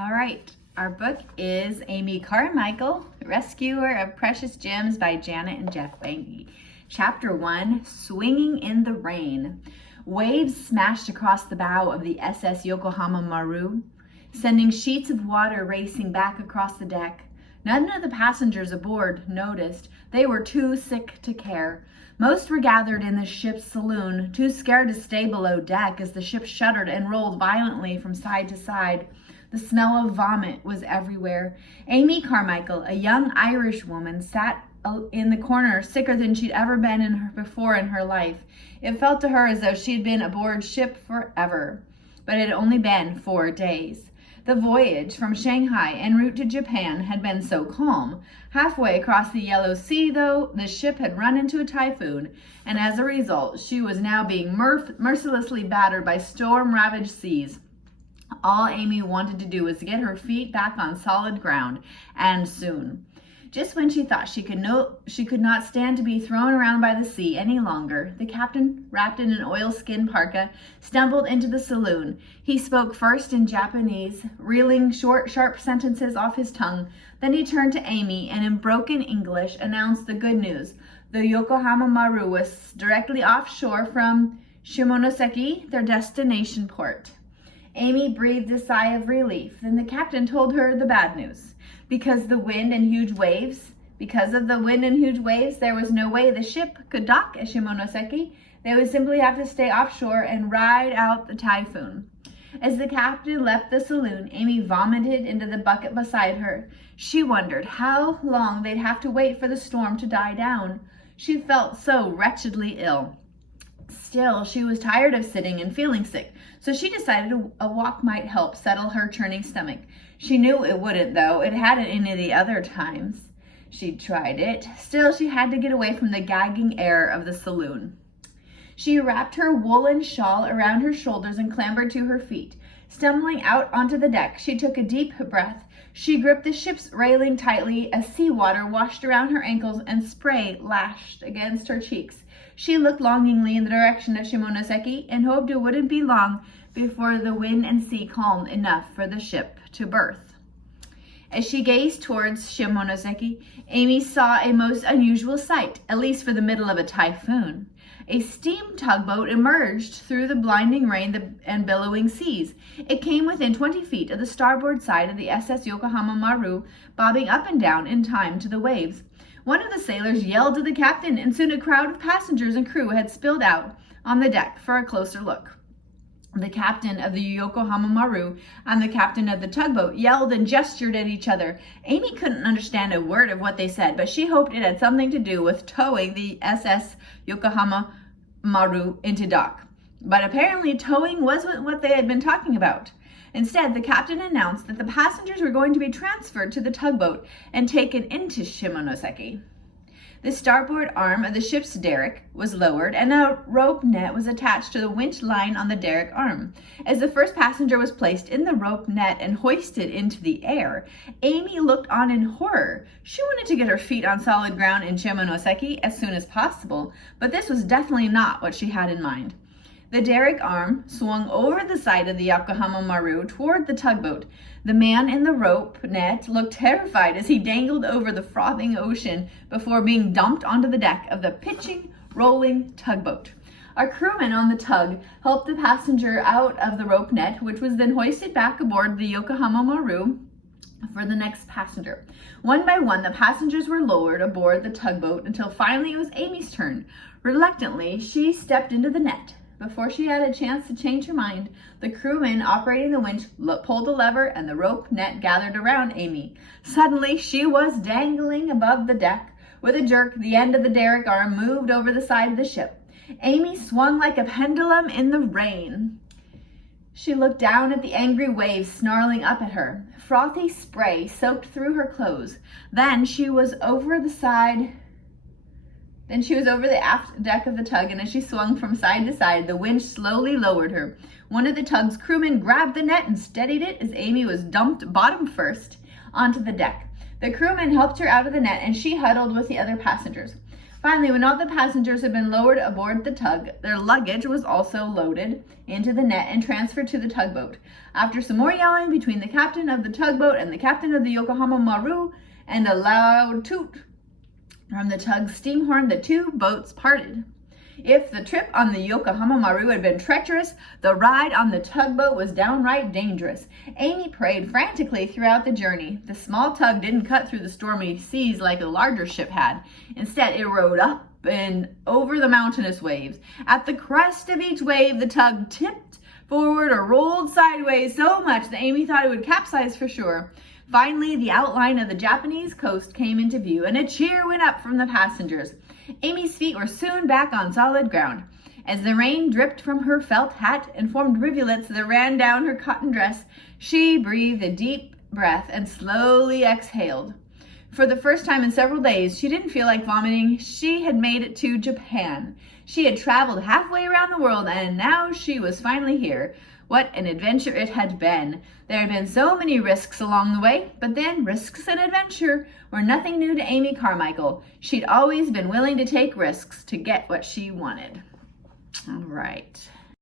All right, our book is Amy Carmichael, Rescuer of Precious Gems by Janet and Geoff Benge. Chapter 1, Swinging in the Rain. Waves smashed across the bow of the SS Yokohama Maru, sending sheets of water racing back across the deck. None of the passengers aboard noticed. They were too sick to care. Most were gathered in the ship's saloon, too scared to stay below deck as the ship shuddered and rolled violently from side to side. The smell of vomit was everywhere. Amy Carmichael, a young Irish woman, sat in the corner, sicker than she'd ever been before in her life. It felt to her as though she'd been aboard ship forever, but it had only been 4 days. The voyage from Shanghai en route to Japan had been so calm. Halfway across the Yellow Sea, though, the ship had run into a typhoon, and as a result, she was now being mercilessly battered by storm-ravaged seas. All Amy wanted to do was get her feet back on solid ground, and soon. Just when she thought she could not stand to be thrown around by the sea any longer, the captain, wrapped in an oilskin parka, stumbled into the saloon. He spoke first in Japanese, reeling short, sharp sentences off his tongue. Then he turned to Amy and in broken English announced the good news. The Yokohama Maru was directly offshore from Shimonoseki, their destination port. Amy breathed a sigh of relief. Then the captain told her the bad news. Because of the wind and huge waves, there was no way the ship could dock at Shimonoseki. They would simply have to stay offshore and ride out the typhoon. As the captain left the saloon, Amy vomited into the bucket beside her. She wondered how long they'd have to wait for the storm to die down. She felt so wretchedly ill. Still, she was tired of sitting and feeling sick, so she decided a walk might help settle her churning stomach. She knew it wouldn't, though. It hadn't any of the other times she'd tried it. Still, she had to get away from the gagging air of the saloon. She wrapped her woolen shawl around her shoulders and clambered to her feet. Stumbling out onto the deck, she took a deep breath. She gripped the ship's railing tightly as seawater washed around her ankles and spray lashed against her cheeks. She looked longingly in the direction of Shimonoseki and hoped it wouldn't be long before the wind and sea calmed enough for the ship to berth. As she gazed towards Shimonoseki, Amy saw a most unusual sight, at least for the middle of a typhoon. A steam tugboat emerged through the blinding rain and billowing seas. It came within 20 feet of the starboard side of the SS Yokohama Maru, bobbing up and down in time to the waves. One of the sailors yelled to the captain, and soon a crowd of passengers and crew had spilled out on the deck for a closer look. The captain of the Yokohama Maru and the captain of the tugboat yelled and gestured at each other. Amy couldn't understand a word of what they said, but she hoped it had something to do with towing the SS Yokohama Maru into dock. But apparently towing wasn't what they had been talking about. Instead, the captain announced that the passengers were going to be transferred to the tugboat and taken into Shimonoseki. The starboard arm of the ship's derrick was lowered and a rope net was attached to the winch line on the derrick arm. As the first passenger was placed in the rope net and hoisted into the air, Amy looked on in horror. She wanted to get her feet on solid ground in Shimonoseki as soon as possible, but this was definitely not what she had in mind. The derrick arm swung over the side of the Yokohama Maru toward the tugboat. The man in the rope net looked terrified as he dangled over the frothing ocean before being dumped onto the deck of the pitching, rolling tugboat. Our crewmen on the tug helped the passenger out of the rope net, which was then hoisted back aboard the Yokohama Maru for the next passenger. One by one, the passengers were lowered aboard the tugboat until finally it was Amy's turn. Reluctantly, she stepped into the net. Before she had a chance to change her mind, the crewmen operating the winch pulled the lever and the rope net gathered around Amy. Suddenly, she was dangling above the deck. With a jerk, the end of the derrick arm moved over the side of the ship. Amy swung like a pendulum in the rain. She looked down at the angry waves snarling up at her. Frothy spray soaked through her clothes. Then she was over the aft deck of the tug, and as she swung from side to side, the winch slowly lowered her. One of the tug's crewmen grabbed the net and steadied it as Amy was dumped bottom first onto the deck. The crewman helped her out of the net, and she huddled with the other passengers. Finally, when all the passengers had been lowered aboard the tug, their luggage was also loaded into the net and transferred to the tugboat. After some more yelling between the captain of the tugboat and the captain of the Yokohama Maru and a loud toot from the tug's steam horn, the two boats parted. If the trip on the Yokohama Maru had been treacherous, the ride on the tugboat was downright dangerous. Amy prayed frantically throughout the journey. The small tug didn't cut through the stormy seas like the larger ship had. Instead, it rode up and over the mountainous waves. At the crest of each wave, the tug tipped forward or rolled sideways so much that Amy thought it would capsize for sure. Finally, the outline of the Japanese coast came into view, and a cheer went up from the passengers. Amy's feet were soon back on solid ground. As the rain dripped from her felt hat and formed rivulets that ran down her cotton dress, she breathed a deep breath and slowly exhaled. For the first time in several days, she didn't feel like vomiting. She had made it to Japan. She had traveled halfway around the world, and now she was finally here. What an adventure it had been. There had been so many risks along the way, but then risks and adventure were nothing new to Amy Carmichael. She'd always been willing to take risks to get what she wanted. All right.